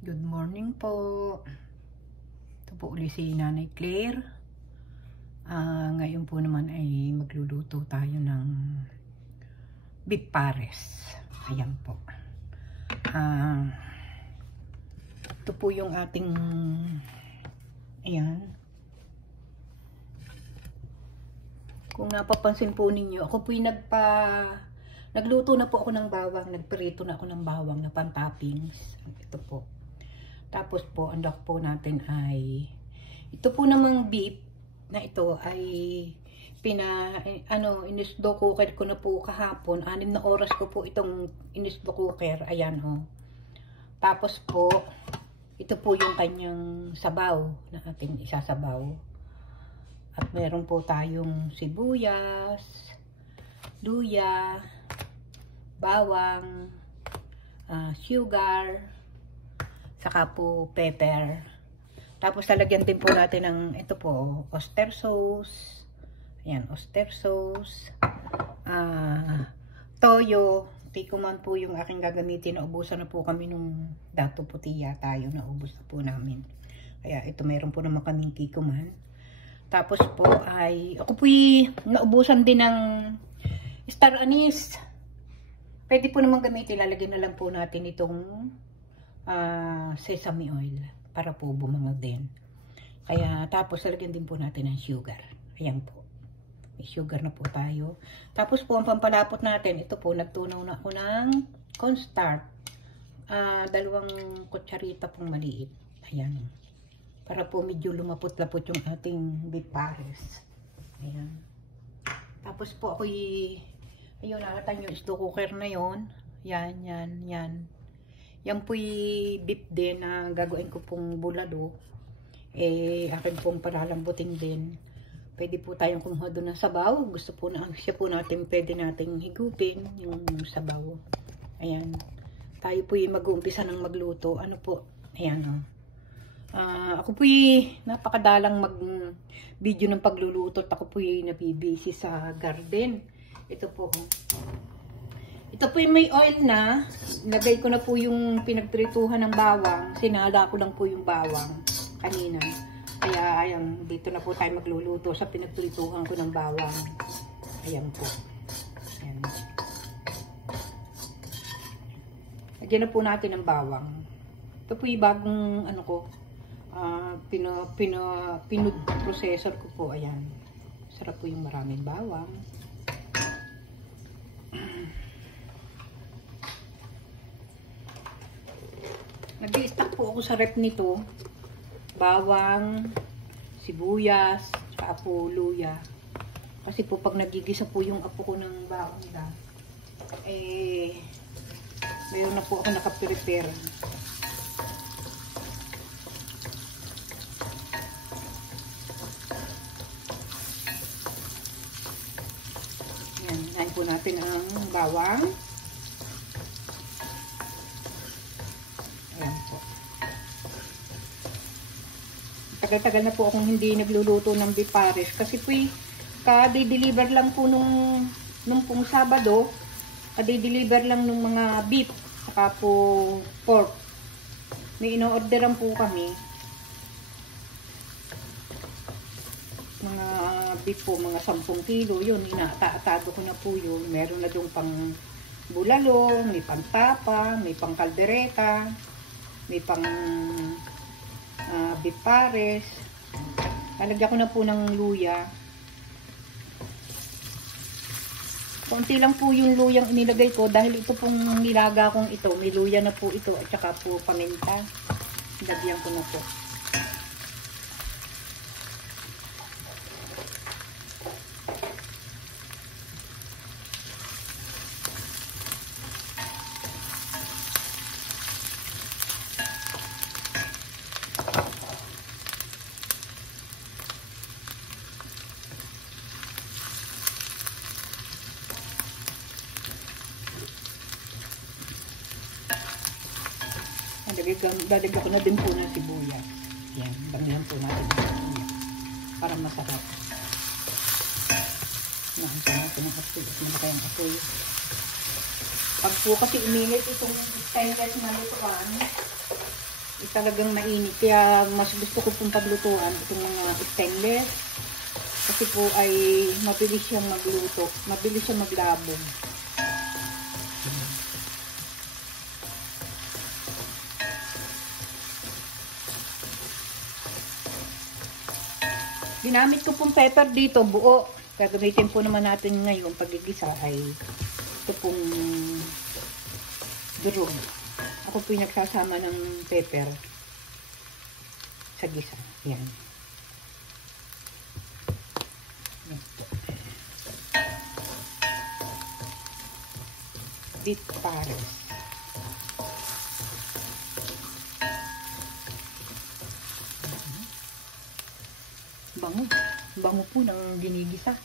Good morning po. Ito po ulit si Nanay Claire. Ngayon po naman ay magluluto tayo ng beef pares. Ayan po. Ito po yung ating ayan. Kung napapansin po ninyo, ako po yung nagluto na po ako ng bawang, nagprito na ako ng bawang na pan-toppings. Ito po. Tapos po, ang lock po natin ay, ito po namang beef na ito ay inisdo cooker ko na po kahapon. 6 na oras ko po itong inisdo cooker. Ayan o. Tapos po, ito po yung kanyang sabaw na ating isasabaw. At meron po tayong sibuyas, luya, bawang, sugar, saka po pepper. Tapos lalagyan din po natin ng ito po, oyster sauce. Ayan, oyster sauce. Toyo. Tikuman po yung aking gagamitin. Naubusan na po kami nung dato puti tayo. Naubos na po namin. Kaya ito meron po naman kaming kikuman. Tapos po ay, ako po naubusan din ng star anise. Pwede po naman gamitin. Lalagyan na lang po natin itong sesame oil para po bumangag din. Kaya tapos lalagyan din po natin ng sugar. Ayan po. May sugar na po tayo. Tapos po ang pampalapot natin, ito po nagtunaw na ako ng cornstarch. 2 kutsarita pong maliit. Ayan. Para po medyo lumapot-lapot yung ating beef pares. Ayan. Tapos po ako ayun, nakatan nyo, slow cooker na yon. Yan. Yan po yung beef din na gagawin ko pong bulalo. Akin pong palalambutin din. Pwede po tayong kumuha doon ng sabaw. Gusto po siya po natin, pwede nating higupin yung sabaw. Ayan. Tayo po yung mag-uumpisa ng magluto. Ano po? Ayan o. Ako po yung napakadalang mag-video ng pagluluto. At ako po yung nabibisi sa garden. Ito po. Ito po yung may oil na. Lagay ko na po yung pinagprituhan ng bawang. Sinala ko lang po yung bawang kanina. Kaya ayan, dito na po tayo magluluto sa pinagprituhan ko ng bawang. Ayan po. Ayan. Lagyan na po natin ng bawang. Ito po yung bagong processor ko po. Ayan. Sarap po yung maraming bawang. Nag-i-stack po ako sa rep nito. Bawang, sibuyas, saka po luya. Kasi po pag nagigisa po yung apo ko ng bawang mayroon na po ako nakaprepare. Yan, hain po natin ang bawang. Tagal-tagal na po akong hindi nagluluto ng beef pares kasi po ka-deliver lang po nung pong Sabado, ka-deliver lang nung mga beef saka po pork. May ino-orderan po kami mga beef po, mga 10 kilo. Yun, inaatado ko na po yun. Meron na doon pang bulalo, may pang tapa, may pang kaldereta, may pang beef pares. Lalagyan ko na po ng luya. Konti lang po yung luyang inilagay ko dahil ito pong nilaga kong ito. May luya na po ito at saka po paminta. Lagyan ko na po. Lalagyan ko na din po ng sibuyas. Yan, bangyan po natin ng sibuyas para masarap. Nahanto natin ng apoy at malaki ang apoy. Pag po kasi umilit itong stainless na lutuan, talagang mainit. Kaya mas gusto ko pong paglutuan itong mga stainless. Kasi po ay mabilis siyang magluto. Mabilis siyang maglabong. Ginamit ko pong pepper dito, buo. Gagamitin po naman natin ngayon pagigisa ay ito pong durog. Ako po yung nagsasama ng pepper sa gisa. Yan. Beet pares. Bango. Bango po ng ginigisa.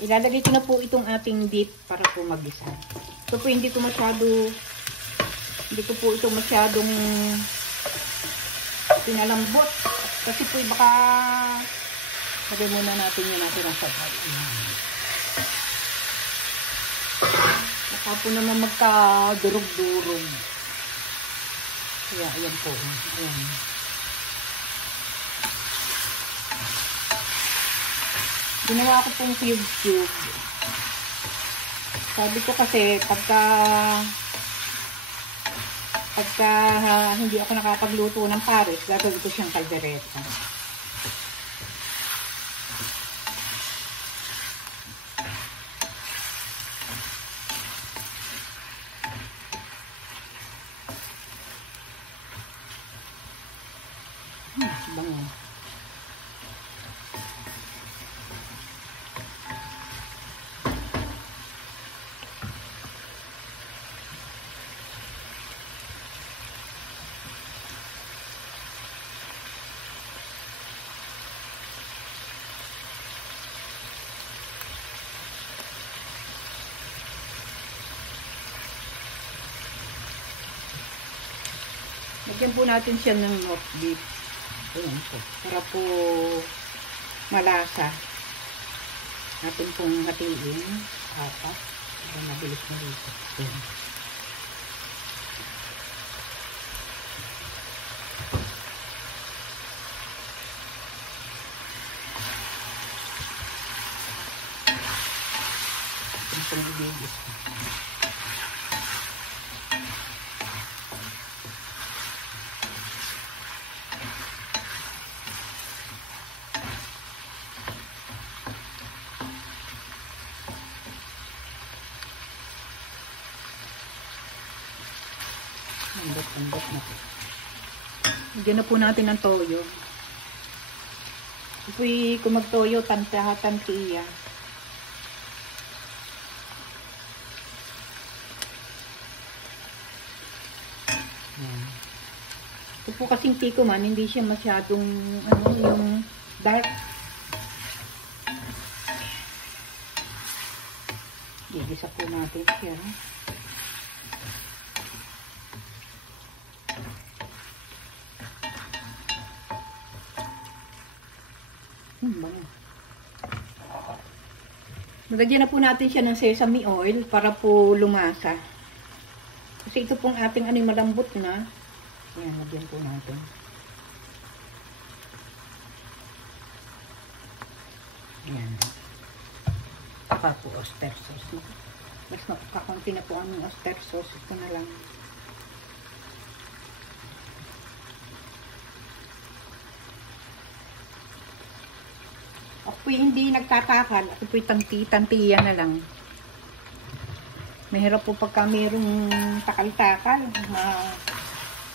Ilalagay ko na po itong ating beet para po mag-isa. Ito po hindi ko po ito masyadong pinalambot. Kasi po baka sabi muna natin yung natin ang sabay. Baka po naman magka-durog-durog. Kaya ayan po. Ayan. Ginawa ko pong cube-cube. Sabi ko kasi pagka hindi ako nakapagluto ng pares, gagawin ko siyang kaldereta. Bango. Lagyan po natin siya ng north beef. Ayan po. Para po malasa. Natin pong hatiin. Apat. Para mabilis na dito. Ayan. Ayan pong ibigis. Ambot na po. Lagyan na po natin ng toyo. Kung magtoyo, tantiya. Ito po kasing tiko man, hindi siya masyadong yung dark. Gigisa po natin siya. Lagyan na po natin siya ng sesame oil para po lumasa. Kasi ito pong ating malambot na. Ayan, lagyan po natin. Ayan. Saka po oyster sauce. Mas makakunti na po ang oyster sauce. Ito na lang. Ako hindi nagtatakal. Ako po'y tantiya na lang. Mahirap po pagka mayroong takal-takal.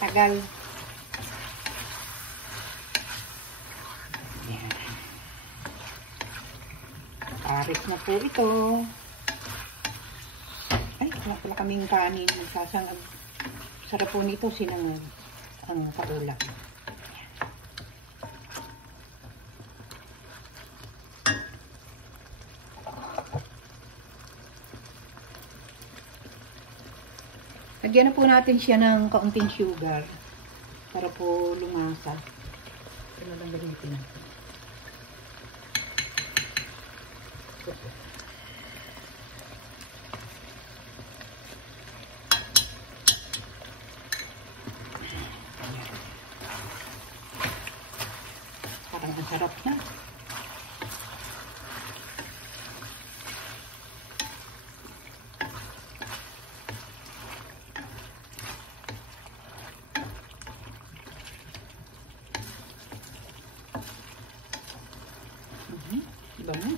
Tagal. Yan. Pares na po ito. Ay, wala pala kaming kanin. Nagsasangag. Sarap po nito sinangag ang kaulam. Lagyan na po natin siya ng kaunting sugar para po lumasa. Ito na lang gamitin natin. Ito po. Parang ang sarap na. Bango.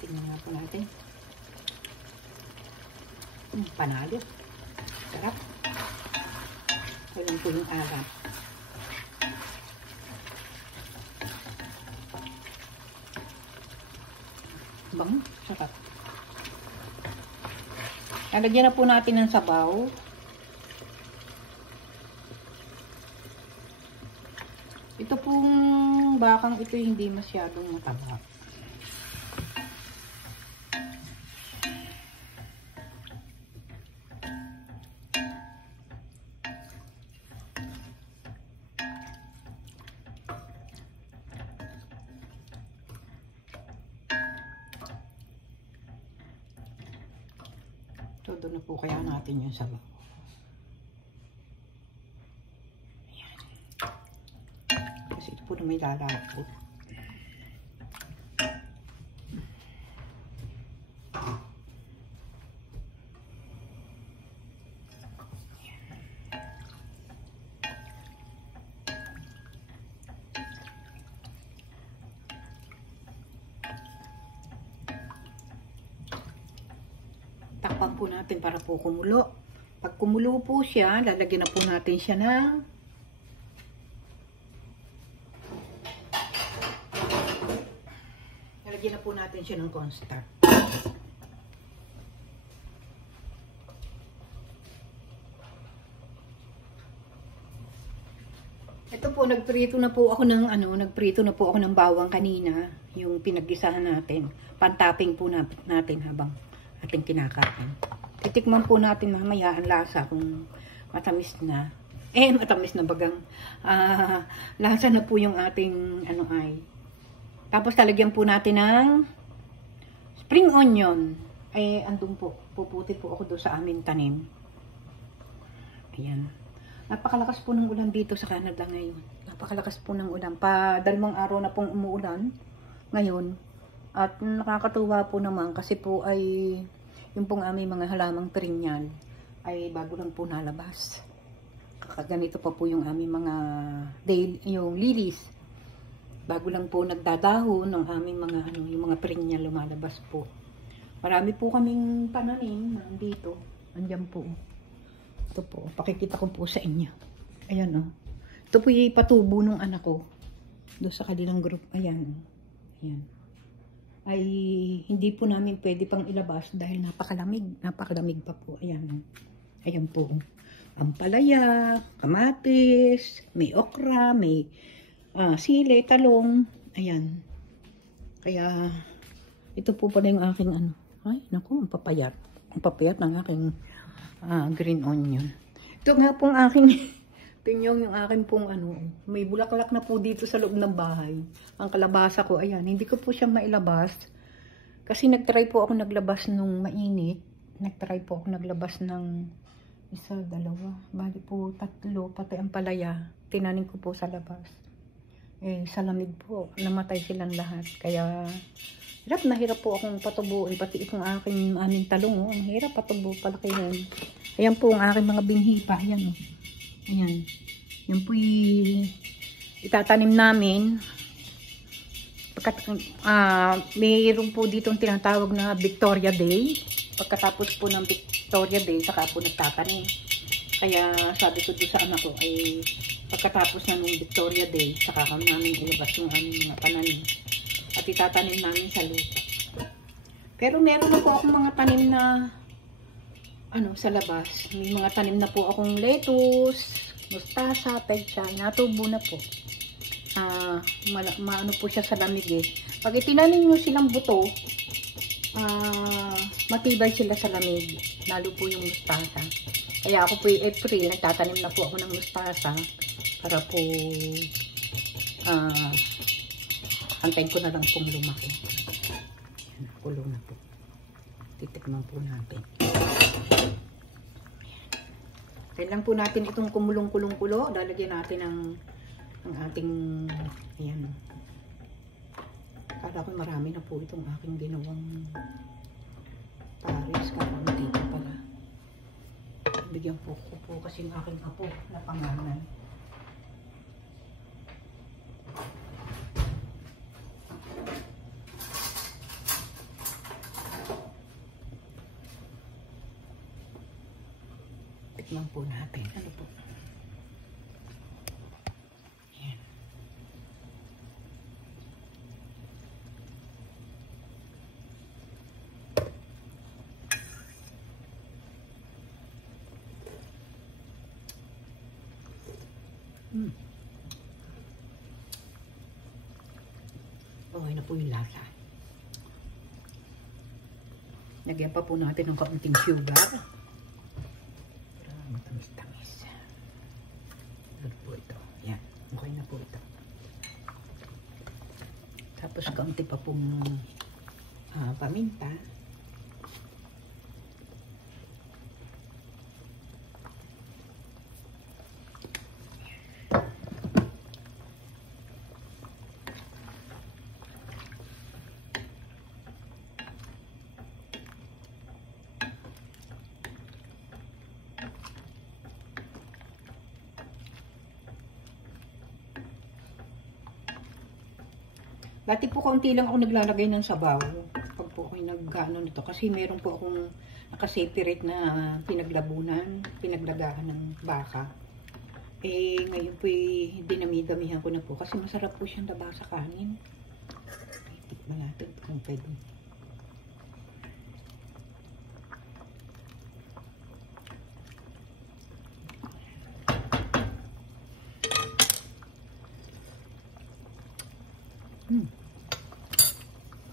Tingnan nga po natin. Panalo. Sarap. Walang po yung alat. Bango. Sarap. Lalagyan na po natin ng sabaw. Ito pong bakang ito hindi masyadong mataba. So, doon na po kaya natin yung sabaw. Ito po na may lalapot. Takpan po natin para po kumulo. Pag kumulo po siya, lalagyan na po natin siya ng lagyan na po natin siya ng cornstarch. Ito po, nagprito na po ako ng bawang kanina, yung pinaggisahan natin. Pantapping po natin habang ating kinakain. Titikman po natin mamaya ang lasa kung matamis na. Matamis na bagang lasa na po yung ating Tapos talagyan po natin ng spring onion. Andun po. Puputi po ako doon sa aming tanim. Ayan. Napakalakas po ng ulan dito sa Canada ngayon. Napakalakas po ng ulan. Dalawang araw na pong umuulan ngayon. At nakakatuwa po naman kasi po ay yung pong aming mga halamang perennial ay bago lang po nalabas. Kaganito pa po yung aming mga yung lilies. Bago lang po nagdadahon ng aming mga yung mga perennial lumalabas po. Marami po kaming pananim nandito. Andiyan po. Ito po, pakikita ko po sa inyo. Ayan oh. Ito po yung patubo ng anak ko. Doon sa kanilang group. Ayan. Ayan. Ay hindi po namin pwede pang ilabas dahil napakalamig. Napakalamig pa po. Ayan. Ayan po. Ampalaya, kamatis, may okra, may sili, talong. Ayan. Kaya, ito po pala yung aking Ay, naku, ang papayat. Ang papayat ng aking green onion. Ito nga pong aking, tingnan yung aking pong may bulaklak na po dito sa loob ng bahay. Ang kalabasa ko, ayan, hindi ko po siya mailabas. Kasi nagtry po ako naglabas nung mainit. Nagtry po ako naglabas ng isa, dalawa, bali po tatlo, pati ang palaya. Tinanim ko po sa labas. Sa lamig po, namatay silang lahat. Kaya, hirap na hirap po akong patubuin. Pati itong aming talong, ang hirap patubo, palakihan. Ayan po ang aking mga binhi pa. Ayan, ayan. Yan po itatanim namin. Mayroon po dito tinatawag na Victoria Day. Pagkatapos po ng Victoria Day, saka po nagtatanim. Kaya sabi ko doon sa anak ko, ay pagkatapos na ng Victoria Day, saka kami namin ilabas yung aming mga pananim. At itatanim namin sa lupa. Pero meron na po akong mga tanim na sa labas. May mga tanim na po akong lettuce, mustasa, pechay, natubo na po. Maano po siya sa lamig eh. Pag itinanim nyo silang buto, matibay sila sa lamig. Lalo po yung mustasa. Kaya ako po yung April, nagtatanim na po ako ng mustasa para po Antayin ko na lang pong lumaki. Ayan, kulo na po. Titikman po natin. Kailan po natin itong kumulong-kulong-kulo. Lalagyan natin ng ating, ayan. Kala ko marami na po itong aking ginawang pares. Kakaunti pa pala. Bigyan po ko po kasi yung aking apo na pangalan. Tikman po natin. Ano po? Ayan. Okay na po yung lasa. Lagyan pa po natin ng kaunting sugar. Tamis-tamis. Good po ito. Yan. Okay na po ito. Tapos kaunti pa pong paminta. Dati po kaunti lang ako naglalagay ng sabaw pag po ako nag-ano nito kasi meron po akong nakaseparate na pinaglabunan, pinaglagahan ng baka. Eh ngayon po dinami-damihan ko na po kasi masarap po siyang laba sa kanin. Tikman natin kung pwede.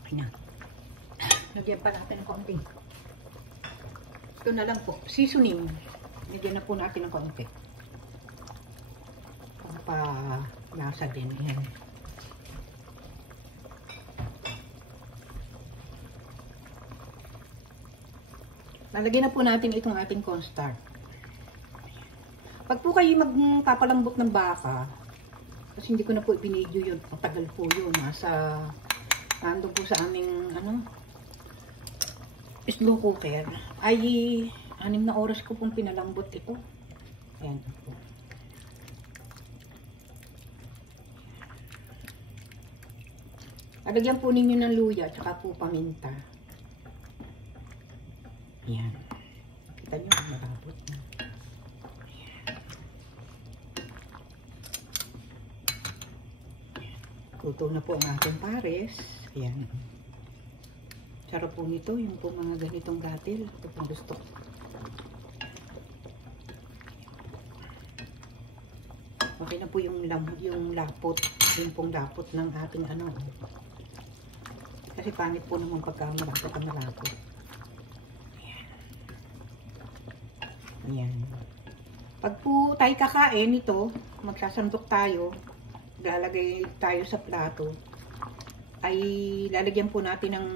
Ayan. Lagyan pa natin ng konti. Ito na lang po. Seasoning. Lagyan na po natin ng konti. Pang-lasa din. Ayan. Lalagyan na po natin itong ating cornstarch. Pag po kayo magpapalambot ng baka, kasi hindi ko na po ibinidyo yun. Matagal po yun. Nandun po sa aming slow cooker ay 6 na oras ko pong pinalambot ito. Ayan po. Alagyan po ninyo ng luya at saka po paminta. Ayan. Kita nyo, malambot na. Luto na po ang ating pares. Ayan. Sarap po nito, yung po mga ganitong gatil. Ito pong gusto. Okay na po yung lapot. Yung pong lapot ng ating Kasi pangit po naman pagka malapot ang malapot. Ayan. Ayan. Pag po tayo kakain ito, magsasandok tayo, lalagay tayo sa plato, ay lalagyan po natin ng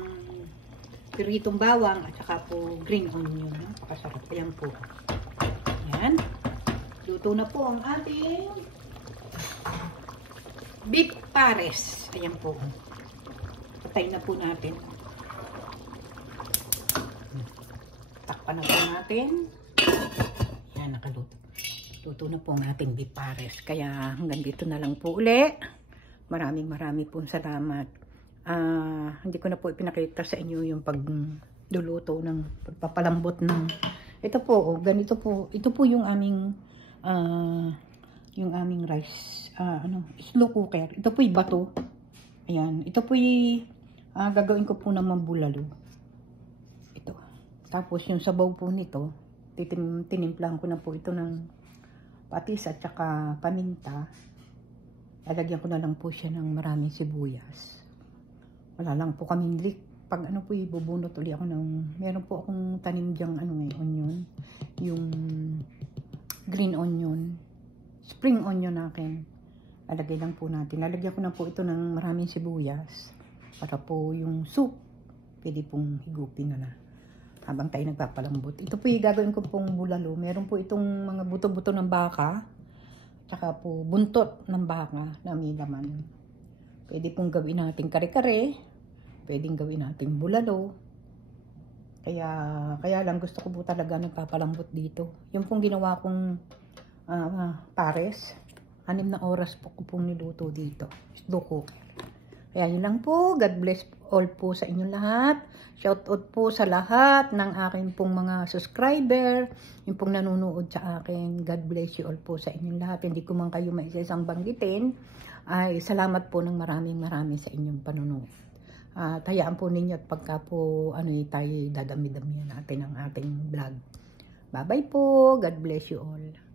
piritong bawang at saka po green onion. Napakasarap. Ayan po. Ayan. Luto na po ang ating beef pares. Ayan po. Patay na po natin. Takpan na po natin. Ayan, nakaluto. Luto na po ang ating beef pares. Kaya hanggang dito na lang po uli. Maraming pong salamat. Hindi ko na po ipinakita sa inyo yung pagluluto ng pagpapalambot ng ito po, ganito po. Ito po yung aming rice slow cooker. Ito po yung bato. Ayan, ito po yung gagawin ko po naman bulalo. Ito. Tapos yung sabaw po nito, tinimplahan ko na po ito ng patis at saka paminta. Lalagyan ko na lang po siya ng maraming sibuyas. Wala lang po kaming leek. Pag po ibubunot ulit ako ng, meron po akong tanim dyang onion. Yung green onion. Spring onion akin. Lalagay lang po natin. Lalagyan ko na po ito ng maraming sibuyas. Para po yung soup, pwede pong higupin na habang tayo nagpapalambot. Ito po yung gagawin ko pong bulalo. Meron po itong mga buto-buto ng baka. Tsaka po buntot ng baka na may laman. Pwede pong gawin natin kare-kare. Pwedeng gawin natin bulalo. Kaya lang gusto ko po talaga nagpapalambot dito. Yung pong ginawa kong pares. 6 na oras po ko pong niluto dito. Slow cooker. Kaya yun lang po. God bless all po sa inyong lahat. Shout out po sa lahat ng aking pong mga subscriber. Yung pong nanonood sa akin. God bless you all po sa inyong lahat. Hindi ko man kayo maisa-isang banggitin. Ay salamat po ng maraming sa inyong panonood. Tayaan po ninyo at pagka po tayo dadami-damihan natin ang ating vlog. Bye bye po. God bless you all.